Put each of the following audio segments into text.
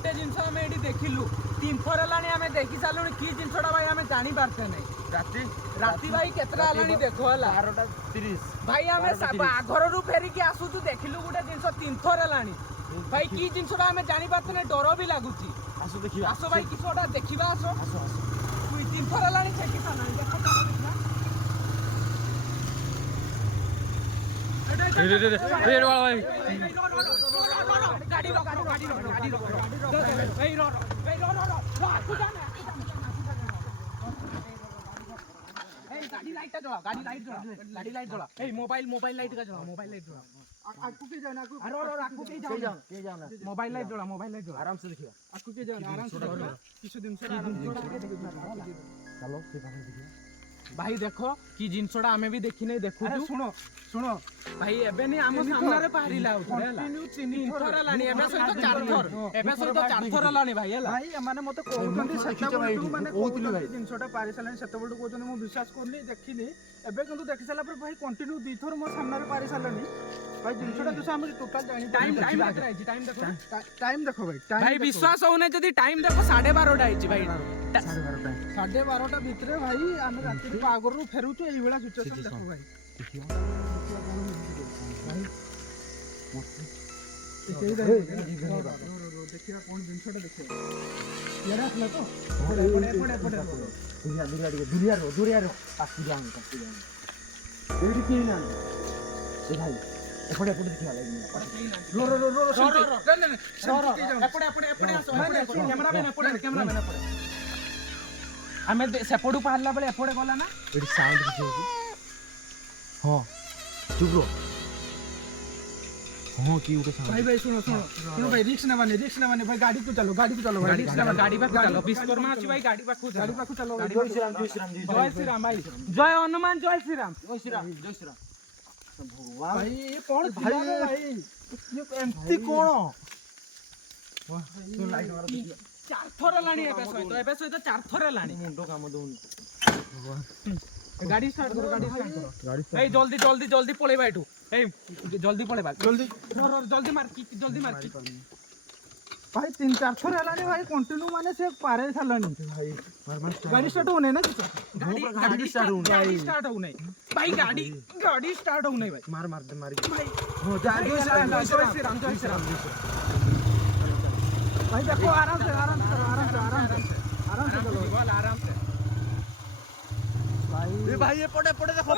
गुटे जिनस आम ये देखिलु 3 थर लानी आम देखी सारू कि जिनसटा भाई आम जानी पारते नहीं राती राती भाई केतरा लानी देखो हला 12:30 भाई आम घर रु फेरिकी आसुचु देखिलु गुटे जिनस 3 थर लानी भाई कि जिनसटा आम जानी पारते नहीं डर भी लागुची आसो देखिबा आसो भाई किसोटा देखिबा आसो आसो आसो 3 थर लानी से किसा नहीं देखो रे वाला भाई गाड़ी रो ए रो आकु जाना ए गाड़ी लाइट जला गाड़ी लाइट जला ए मोबाइल लाइट का जला मोबाइल लाइट जला आकु के जाना आकु अरे आकु के जाना मोबाइल लाइट जला आराम से देखियो आकु के जाना आराम से देखियो किछु दिन से आराम से चलो के बारे देखियो भाई देखो कि जिनसटा आमे भी देखि नै देखु सुनो भाई एबे नै आम सामने रे पारिला कंटिन्यू 3 थर लानी एबे सहित 4 थर लानी भाई हला भाई माने मते कहउछन्ती सच्चा भाई माने कहउतली भाई जिनसटा पारि सालानी सेतबेल कहउछन्ती मु विश्वास करनी देखिनी एबे किंतु देखि साला पर भाई कंटिन्यू 2 थर मो सामने रे पारि सालानी भाई जिनसटा दुसा हम टोटल जानि टाइम देखो भाई विश्वास हो नै जदी टाइम देखो 12:30 आइछि भाई 12:30 भितरे भाई आम राति आगर फेरुचु एई बेला सिचुएशन देखो भाई देखिया कोन जिनसटा देखियो यार आखला तो पड़े दुरिया रो आसी जान एडी की ना ए भाई एपड़े देखिया लागी रो एपड़े आसो कैमरामैन एपड़े आमे सेपडू पारला बेले एपड़े गला ना एडी साउंड किछ होगी हां चुप रो हां की उठे साउंड भाई सुनो भाई रिक्स ना माने भाई गाड़ी को चलो गाड़ी पे चलो विश्वकर्मा अछि भाई गाड़ी पे चलो जय श्री राम भाई जय हनुमान जय श्री राम भगवान भाई ये कौन भाई ये एमती कोन तो लाइट मारो देखियो 4 थर लानी एबे सहित 4 थर लानी मुंडो काम दोन गाड़ी स्टार्ट करो ए जल्दी पळेबा एठू ए जल्दी पळेबा जल्दी मार भाई 3-4 थर लानी भाई कंटिन्यू माने से पारे सालानी भाई गाड़ी स्टार्ट होने ना किछ गाड़ी स्टार्ट होने भाई गाड़ी स्टार्ट होने भाई मार भाई हो जा जय श्री राम भाई देखो आराम से चलो आराम से भाई ये पड़े देखो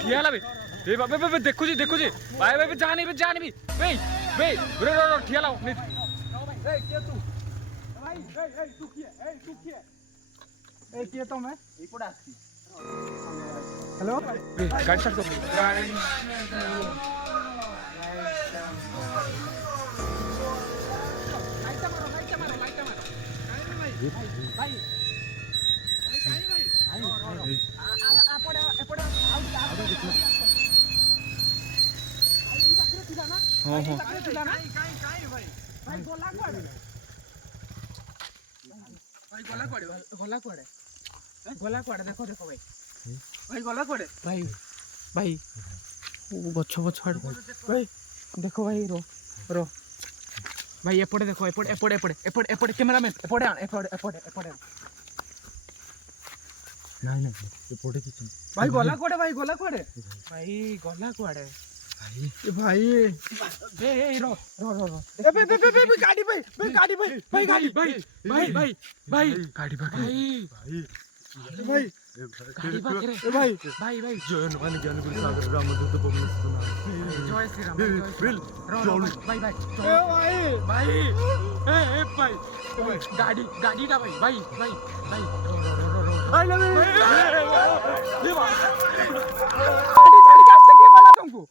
ठियाला बे ए बाबे देखु जी भाई जानी बे रो ठियाला नहीं ए के तू भाई तू किए ए किए तो मैं इपड़ा आसी हेलो गाड़ी स्टार्ट कर भाई गला कुआड़े देखो भाई गला कुआड़े भाई गछ भाई देखो भाई रो भाई एपटे देखो एपटे कैमरामैन एपटे नहीं एपटे किछ भाई गला कुआड़े भाई गला कुआड़े भाई ए रो गाड़ी भाई गाड़ी जय हनुमान ज्ञान गुरु सागर रामदूत पवन जय श्री राम भाई गाड़ी का भाई तुमको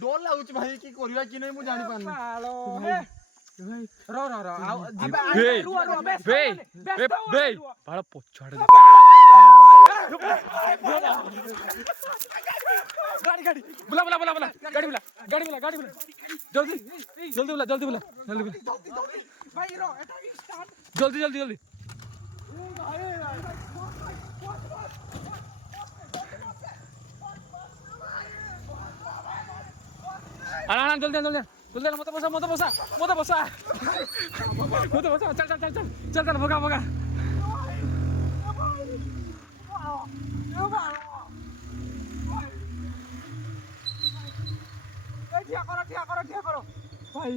डर लागुच भाई की करिया कि नै मु जानि पानी रो बे बाळ पछाड़ गाड़ी गाड़ी बुला बुला बुला बुला गाड़ी बुला गाड़ी बुला गाड़ी बुला जल्दी जल्दी बुला जल्दी बुला जल्दी बुला भाई रो एटा भी स्टार्ट जल्दी जल्दी जल्दी anak joldi joldi joldi motor bosa motor bosa motor bosa motor bosa चल चल चल चल चल चल भगा भगा ठिया करो भाई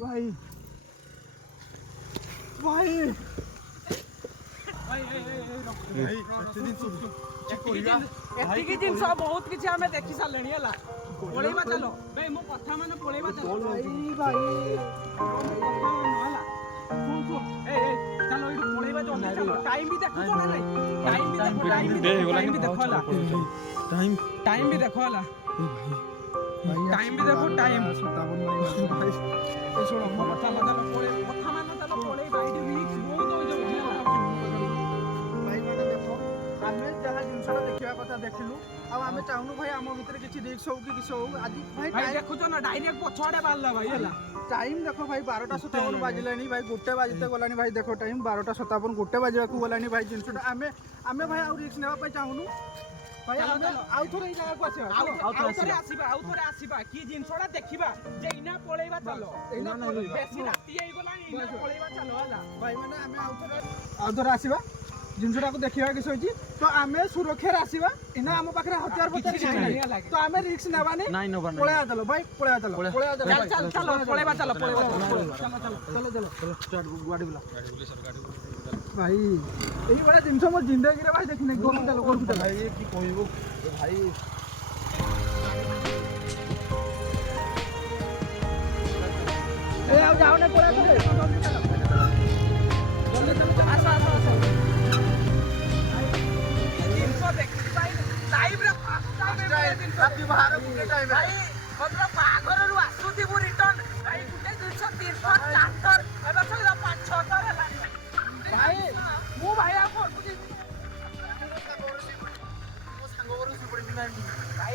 भाई भाई एतिकी जिनस बहुत किछि हमें देखि सालेनी हला पळेबा चलो भाई मो कथा माने पळेबा चलो भाई हला सुन सुन ए चलो इडू पळेबा जो चलो टाइम भी देखो तो नहीं टाइम भी देखो टाइम भी देखो हला टाइम भी देखो हला टाइम भी देखो टाइम 57 भाई ए सुनो मो कथा माने पळे कथा माने चलो पळे भाई डी मिनिट बहुत हो जाउ भाई माने देखो आमे जहा जिनसला देखिया कथा देखिलु आ आमे चाहनु भाई आम भीतर किछि रिक्स हो कि किछ हो आज भाई देखो तो ना डायरेक्ट पछड़े बारला भाई हला टाइम देखो भाई 12:57 बाजिलानी भाई गोटे बाजिते गलानी भाई देखो टाइम 12:57 गोटे बाजिबा को गलानी भाई जिनसटा आमे भाई आ रिक्स नेबा पय चाहनु भाई आमे आउ थोरे ई जगह को आसीबा आउ थोरे आसीबा की जिनसटा देखिबा जे इना पळेबा चलो इना बेसी राती आइ गलानी इना पळेबा चलो हला भाई माने आमे आउ थोरे आसीबा जिनसटा को देखिबा कि सोची तो आमे सुरक्षा आसीबा इना हम पाखरे हथियार पत्थर नहीं तो आमे रिक्स नेबानी पळेआ चलो भाई पळेआ चलो चल चलो पळेबा चलो चलो स्टार्ट गाड़ी बुला भाई एही बड़ा जिनस मो जिंदगी रे भाई देखिने गोल चलो भाई की कहबो भाई ए आ जाओ ने पळेआ चलो जल्दी चलो आसा टाइम रे टाइम बाहर गुटे टाइम भाई मतलब बागर रु आसुती बु रिटर्न भाई गुटे 200 300 400 एबा सब 5 6 तर भाई मु भाई आ को बुझी मो सांग बरु सुपड़ी भाई